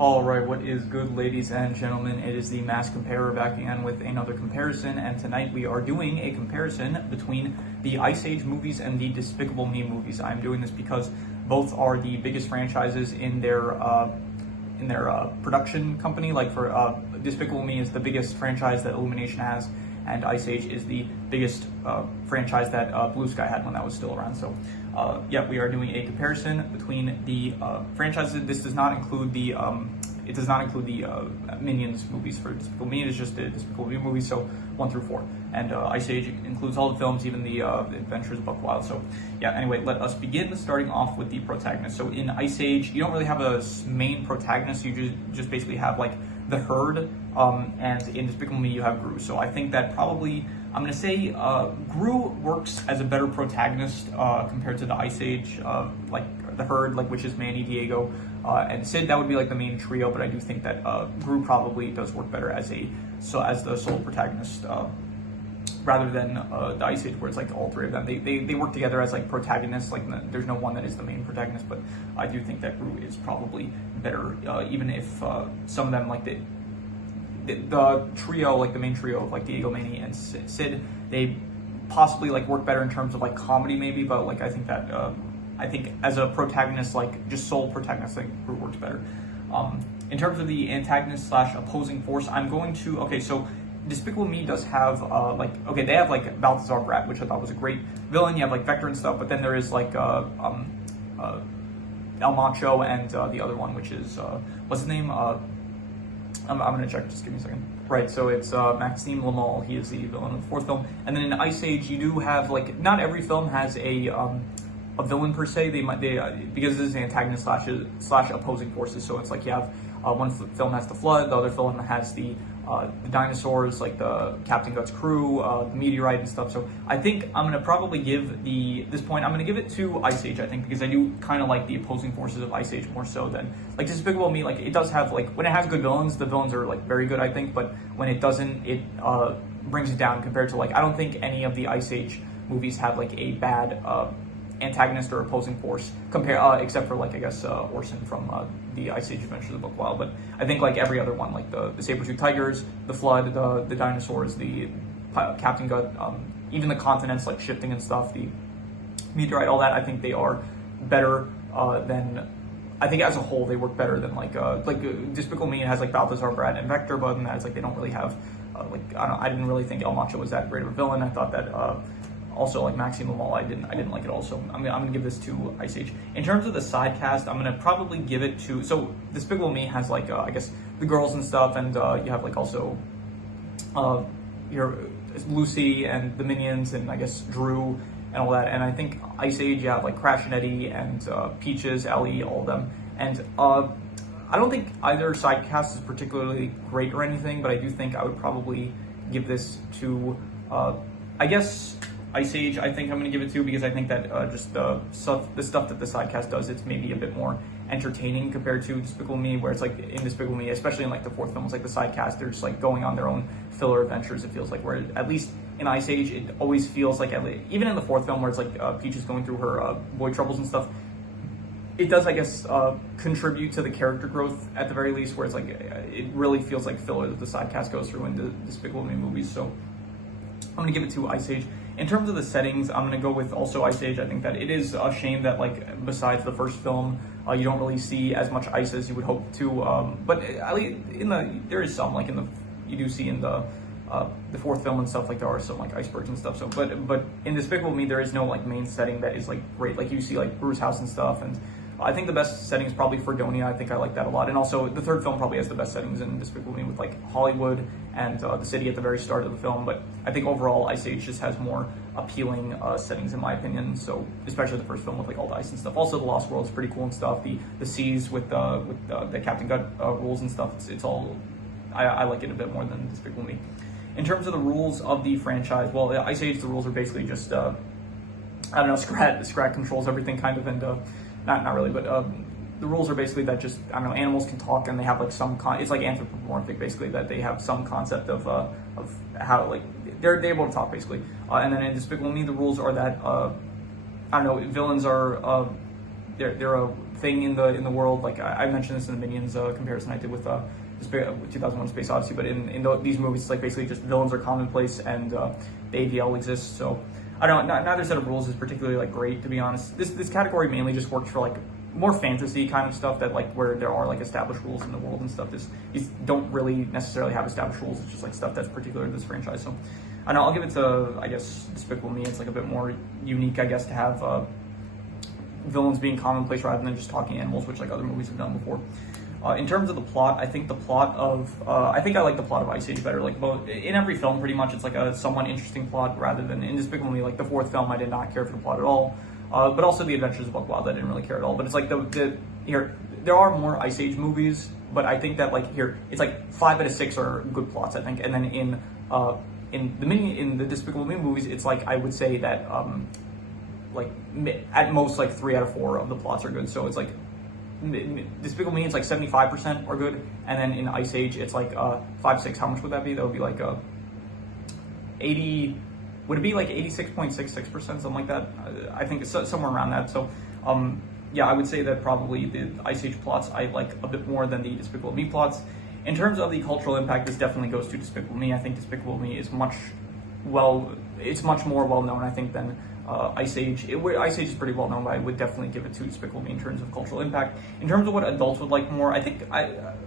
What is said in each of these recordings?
Alright, what is good, ladies and gentlemen? It is the Mass Comparer back again with another comparison, and tonight we are doing a comparison between the Ice Age movies and the Despicable Me movies. I'm doing this because both are the biggest franchises in their production company. Like for Despicable Me is the biggest franchise that Illumination has, and Ice Age is the biggest franchise that Blue Sky had when that was still around. So, yeah, we are doing a comparison between the franchises. This does not include the Minions movies for Despicable Me. It is just the Despicable Me movies, so 1 through 4. And Ice Age includes all the films, even the Adventures of Buck Wild. So, yeah. Anyway, let us begin. Starting off with the protagonist. So in Ice Age, you don't really have a main protagonist. You just basically have like the herd, and in Despicable Me you have Gru. So I think that probably I'm gonna say Gru works as a better protagonist compared to the Ice Age, like the herd, like which is Manny, Diego, and Sid. That would be like the main trio, but I do think that Gru probably does work better as the sole protagonist, rather than the Ice Age, where it's like all three of them. They work together as like protagonists. Like there's no one that is the main protagonist, but I do think that Gru is probably better, even if some of them, like the trio, like the main trio of like Diego, Manny, and Sid, they possibly like work better in terms of like comedy maybe, but like I think that I think as a protagonist, like just sole protagonist, I think Gru works better. In terms of the antagonist slash opposing force, I'm going to, okay, so Despicable Me does have they have like Balthazar Brat, which I thought was a great villain. You have like Vector and stuff, but then there is like El Macho and the other one, which is what's his name? I'm gonna check. Just give me a second. Right, so it's Maxime Lamal. He is the villain of the fourth film. And then in Ice Age, you do have like not every film has a villain per se. Because this is antagonist slash opposing forces. So it's like you have one film has the Flood, the other film has the dinosaurs, like the Captain Guts crew, the meteorite and stuff. So I think I'm gonna probably give this point. I'm gonna give it to Ice Age. I think because I do kind of like the opposing forces of Ice Age more so than like Despicable Me. Like it does have like when it has good villains, the villains are like very good, I think. But when it doesn't, it brings it down compared to like I don't think any of the Ice Age movies have like a bad antagonist or opposing force except for like I guess Orson from the Ice Age Adventures of Buck Wild. But I think like every other one, like the saber-tooth tigers, the Flood, the dinosaurs, the Captain Gut, even the continents like shifting and stuff, the meteorite, all that, I think they are better than, I think as a whole they work better than like Despicable Me has like Balthazar Brat and Vector, but other than that it's like they don't really have I didn't really think El Macho was that great of a villain. I thought that also, like Maxime Lamal, I didn't like it also. I'm gonna give this to Ice Age. In terms of the side cast, I'm gonna probably give it to, so Despicable Me has like I guess the girls and stuff, and you have like also your Lucy and the Minions and I guess Drew and all that. And I think Ice Age, you have like Crash and Eddie and Peaches, Ellie, all of them. And I don't think either side cast is particularly great or anything, but I do think I would probably give this to I guess Ice Age. I think I'm going to give it to because I think that just the stuff that the sidecast does, it's maybe a bit more entertaining compared to Despicable Me, where it's like in Despicable Me, especially in like the fourth film, it's like the sidecast, they're just like going on their own filler adventures, it feels like, where at least in Ice Age, it always feels like, even in the fourth film where it's like Peach is going through her boy troubles and stuff, it does, I guess, contribute to the character growth at the very least, where it's like, it really feels like filler that the sidecast goes through in the Despicable Me movies. So I'm going to give it to Ice Age. In terms of the settings, I'm going to go with also Ice Age. I think that it is a shame that, like, besides the first film, you don't really see as much ice as you would hope to. But at least there is some, like, you do see in the fourth film and stuff, like, there are some, like, icebergs and stuff. So, but in Despicable Me, there is no, like, main setting that is, like, great. Like, you see, like, Bruce's house and stuff, and I think the best setting is probably Fredonia. I think I like that a lot. And also, the third film probably has the best settings in Despicable Me with, like, Hollywood and the city at the very start of the film. But I think overall, Ice Age just has more appealing settings, in my opinion. So, especially the first film with, like, all the ice and stuff. Also, the Lost World is pretty cool and stuff. The seas with the Captain Gut rules and stuff, it's all, I like it a bit more than Despicable Me. In terms of the rules of the franchise, well, Ice Age, the rules are basically just, I don't know, Scrat controls everything, kind of, and not really, but the rules are basically that just, I don't know, animals can talk and they have like some it's like anthropomorphic basically, that they have some concept of how, like, they're able to talk basically. And then in Despicable Me, the rules are that I don't know, villains are they're a thing in the world. Like I mentioned this in the Minions comparison I did with 2001: Space Odyssey, but these movies, it's like basically just villains are commonplace and the AVL exists. So I don't know. Neither set of rules is particularly like great, to be honest. This category mainly just works for like more fantasy kind of stuff, that like where there are like established rules in the world and stuff. These don't really necessarily have established rules. It's just like stuff that's particular to this franchise. So I know I'll give it to, I guess, Despicable Me. It's like a bit more unique, I guess, to have villains being commonplace rather than just talking animals, which like other movies have done before. In terms of the plot, I think I like the plot of Ice Age better. Like both in every film, pretty much, it's like a somewhat interesting plot, rather than in Despicable Me. Like the fourth film, I did not care for the plot at all. But also the Adventures of Buck Wild, I didn't really care at all. But it's like here there are more Ice Age movies, but I think that like here it's like 5 out of 6 are good plots, I think. And then in the Despicable Me movies, it's like I would say that like at most like 3 out of 4 of the plots are good. So it's like Despicable Me, it's like 75% are good, and then in Ice Age it's like 5, 6. How much would that be? That would be like 80. Would it be like 86.66%, something like that? I think it's somewhere around that. So yeah, I would say that probably the Ice Age plots I like a bit more than the Despicable Me plots. In terms of the cultural impact, this definitely goes to Despicable Me. I think Despicable Me is much more well known, I think, than Ice Age. Ice Age is pretty well known, but I would definitely give it to Despicable Me in terms of cultural impact. In terms of what adults would like more, I think I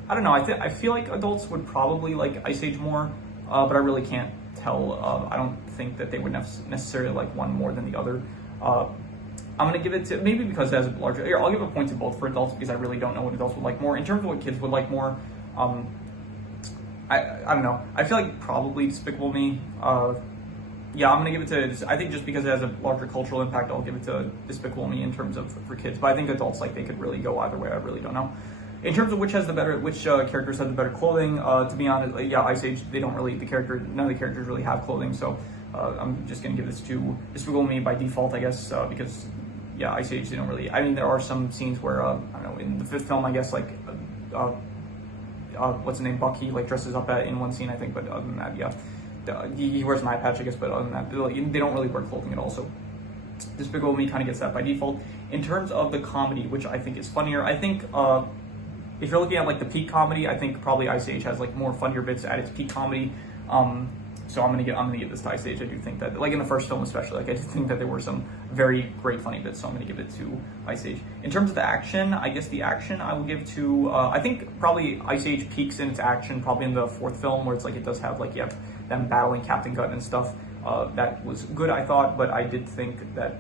don't know. I feel like adults would probably like Ice Age more, but I really can't tell. I don't think that they would necessarily like one more than the other. I'm gonna give it to, maybe because it has a larger. I'll give a point to both for adults, because I really don't know what adults would like more. In terms of what kids would like more, I don't know. I feel like probably Despicable Me. Yeah, I'm gonna give it to. I think just because it has a larger cultural impact, I'll give it to Despicable Me in terms of for kids. But I think adults, like, they could really go either way. I really don't know. In terms of which characters have the better clothing, to be honest, yeah, Ice Age, none of the characters really have clothing. So I'm just gonna give this to Despicable Me by default, I guess, because yeah, Ice Age, they don't really. I mean, there are some scenes where I don't know, in the fifth film, I guess, like what's his name, Buck, he like dresses up in one scene, I think. But other than that, yeah. He wears an eye patch, I guess, but other than that, they don't really wear clothing at all. So Despicable Me kind of gets that by default. In terms of the comedy, which I think is funnier, I think if you're looking at like the peak comedy, I think probably Ice Age has like more funnier bits at its peak comedy. So I'm gonna give this to Ice Age. I do think that, like in the first film especially, like I do think that there were some very great funny bits. So I'm gonna give it to Ice Age. In terms of the action, I guess the action I will give to. I think probably Ice Age peaks in its action probably in the fourth film, where it's like it does have like them battling Captain Gut and stuff. That was good, I thought, but I did think that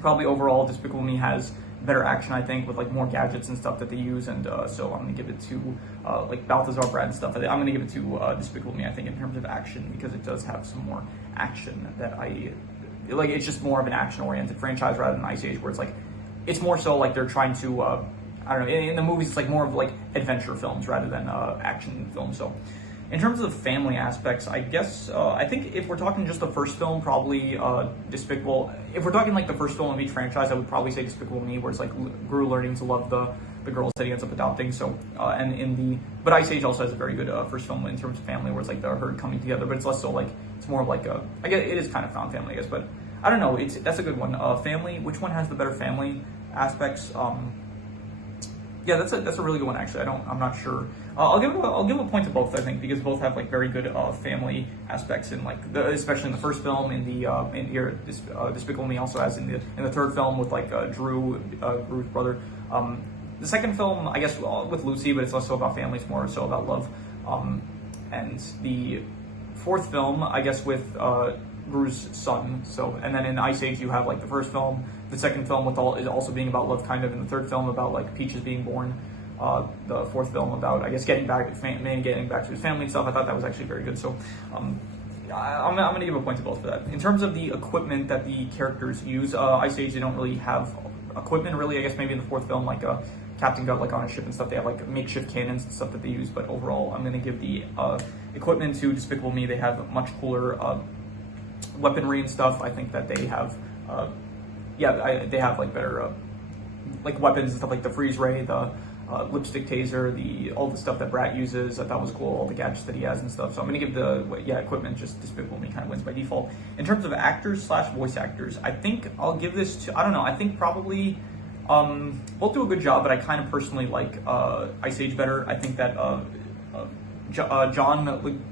probably overall Despicable Me has better action, I think, with like more gadgets and stuff that they use, and so I'm gonna give it to like Balthazar Brad and stuff. I'm gonna give it to Despicable Me, I think, in terms of action, because it does have some more action that I like. It's just more of an action-oriented franchise rather than Ice Age, where it's like it's more so like they're trying to I don't know. In the movies, it's like more of like adventure films rather than action films. So in terms of family aspects, I guess I think if we're talking just the first film, probably Despicable. If we're talking like the first film of each franchise, I would probably say Despicable Me, where it's like Gru learning to love the girls that he ends up adopting. So but Ice Age also has a very good first film in terms of family, where it's like the herd coming together, but it's less so like it's more of like I guess it is kind of found family, I guess, but I don't know. That's a good one. Family. Which one has the better family aspects? Yeah, that's a really good one, actually. I'm not sure. I'll give a point to both, I think, because both have like very good family aspects in like especially in the first film. In here, Despicable Me also has in the third film with like Gru's brother. The second film, I guess, with Lucy, but it's less so about family. It's more so about love. And the fourth film, I guess, with Gru's son. So, and then in Ice Age, you have like the first film, the second film with is also being about love, kind of, and the third film about like Peaches being born. The fourth film about, I guess, getting back to his family and stuff. I thought that was actually very good. So, I'm gonna give a point to both for that. In terms of the equipment that the characters use, Ice Age, they don't really have equipment, really. I guess maybe in the fourth film, like Captain Gut, like on a ship and stuff, they have like makeshift cannons and stuff that they use. But overall, I'm gonna give the equipment to Despicable Me. They have much cooler weaponry and stuff. I think that they have, they have like better like weapons and stuff, like the freeze ray, the lipstick taser, all the stuff that Brat uses. I thought was cool, all the gadgets that he has and stuff. So I'm gonna give equipment, just Despicable Me kind of wins by default. In terms of actors / voice actors, I think I'll give this to, I don't know, I think probably both do a good job, but I kind of personally like Ice Age better. I think that John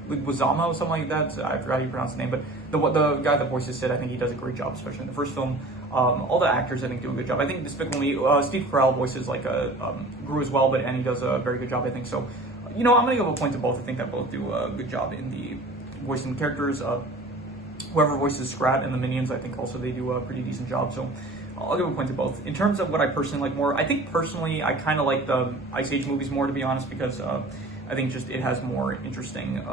Leguizamo, something like that. I forgot how you pronounce the name, but the guy that voices Sid, I think he does a great job, especially in the first film. All the actors, I think, do a good job. I think Despicable Me, Steve Carell voices like Gru as well, and he does a very good job, I think. So, I'm going to give a point to both. I think that both do a good job in the voicing the characters. Whoever voices Scrat and the Minions, I think also they do a pretty decent job. So, I'll give a point to both. In terms of what I personally like more, I think personally I kind of like the Ice Age movies more, to be honest, because I think just it has more interesting.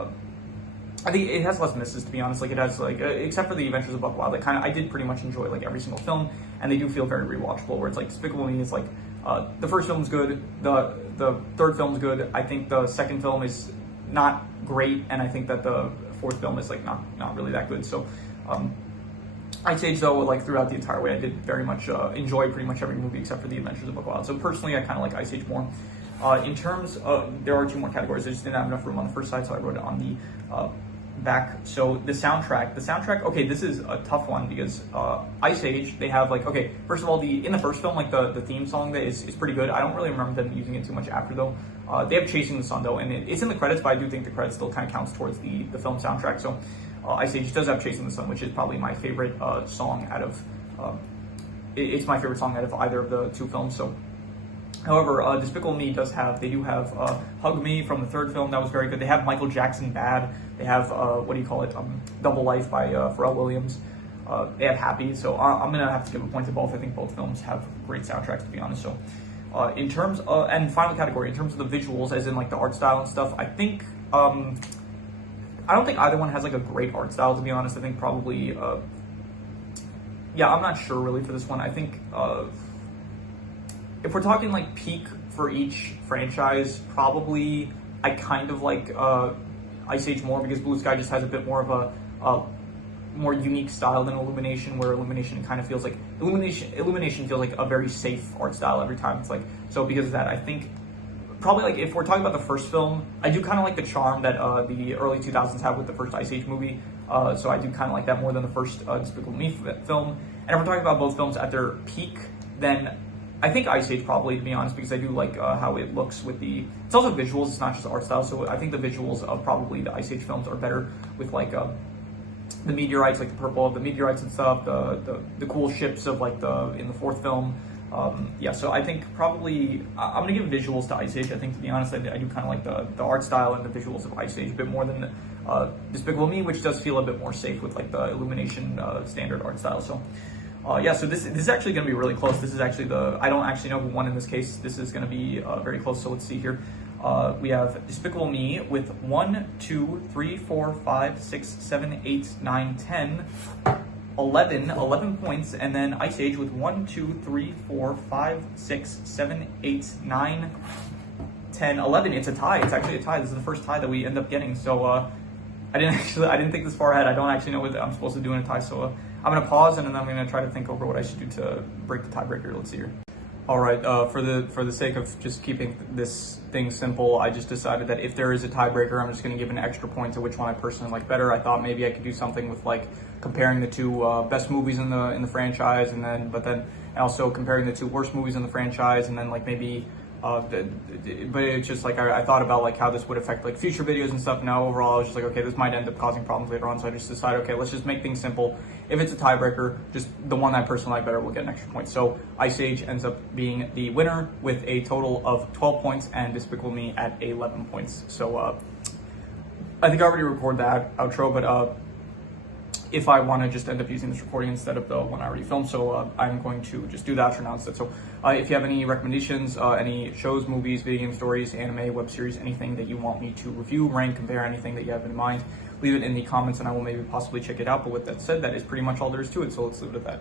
I think it has less misses, to be honest. Like it has except for the Adventures of Buck Wild, I did pretty much enjoy like every single film, and they do feel very rewatchable. Where it's like Despicable Me is like the first film's good, the third film's good. I think the second film is not great, and I think that the fourth film is like not really that good. So. Ice Age, though, like throughout the entire way, I did very much enjoy pretty much every movie except for The Adventures of Buck Wild. So personally, I kind of like Ice Age more. In terms of, there are two more categories. I just didn't have enough room on the first side, so I wrote it on the back. So the soundtrack, okay, this is a tough one because Ice Age, they have like, okay, first of all, in the first film, like the theme song that is pretty good. I don't really remember them using it too much after though. They have Chasing the Sun though, and it's in the credits, but I do think the credits still kind of counts towards the film soundtrack. So Ice Age does have Chasing the Sun, which is probably my favorite song out of, it's my favorite song out of either of the two films. So, however, Despicable Me they do have Hug Me from the third film, that was very good. They have Michael Jackson Bad. They have, Double Life by Pharrell Williams. They have Happy, so I'm going to have to give a point to both. I think both films have great soundtracks, to be honest. So, in terms of, and final category, in terms of the visuals, as in like the art style and stuff, I think, I don't think either one has like a great art style, to be honest. I think probably, I'm not sure really for this one. I think if we're talking like peak for each franchise, probably I kind of like Ice Age more because Blue Sky just has a bit more of a more unique style than Illumination, where Illumination kind of feels like Illumination feels like a very safe art style every time. It's like, so because of that, I think probably like if we're talking about the first film, I do kind of like the charm that the early 2000s have with the first Ice Age movie. So I do kind of like that more than the first Despicable Me film. And if we're talking about both films at their peak, then I think Ice Age probably, to be honest, because I do like how it looks with it's also visuals, it's not just art style. So I think the visuals of probably the Ice Age films are better with like the meteorites, like the purple of the meteorites and stuff, the cool ships of like in the fourth film. So I think probably I'm gonna give visuals to Ice Age. I think, to be honest, I do kind of like the art style and the visuals of Ice Age a bit more than Despicable Me, which does feel a bit more safe with like the Illumination standard art style. So so this is actually gonna be really close. This is actually I don't actually know who won in this case. This is gonna be very close. So let's see here. We have Despicable Me with 1, 2, 3, 4, 5, 6, 7, 8, 9, 10. 11 points, and then Ice Age with 1, 2, 3, 4, 5, 6, 7, 8, 9, 10, 11. It's a tie. It's actually a tie. This is the first tie that we end up getting. So I didn't think this far ahead. I don't actually know what I'm supposed to do in a tie. So I'm gonna pause and then I'm gonna try to think over what I should do to break the tiebreaker. Let's see here. All right, for the sake of just keeping this thing simple, I just decided that if there is a tiebreaker, I'm just going to give an extra point to which one I personally like better. I thought maybe I could do something with like comparing the two best movies in the franchise, and also comparing the two worst movies in the franchise, and then like maybe. But it's just like I thought about like how this would affect like future videos and stuff. Now overall, I was just like, okay, this might end up causing problems later on. So I just decided, okay, let's just make things simple. If it's a tiebreaker, just the one I personally like better will get an extra point. So Ice Age ends up being the winner with a total of 12 points, and Despicable Me at 11 points. So I think I already recorded that outro, but if I want to just end up using this recording instead of the one I already filmed. So I'm going to just do the outro now instead. So if you have any recommendations, any shows, movies, video game stories, anime, web series, anything that you want me to review, rank, compare, anything that you have in mind, leave it in the comments and I will maybe possibly check it out. But with that said, that is pretty much all there is to it. So let's leave it at that.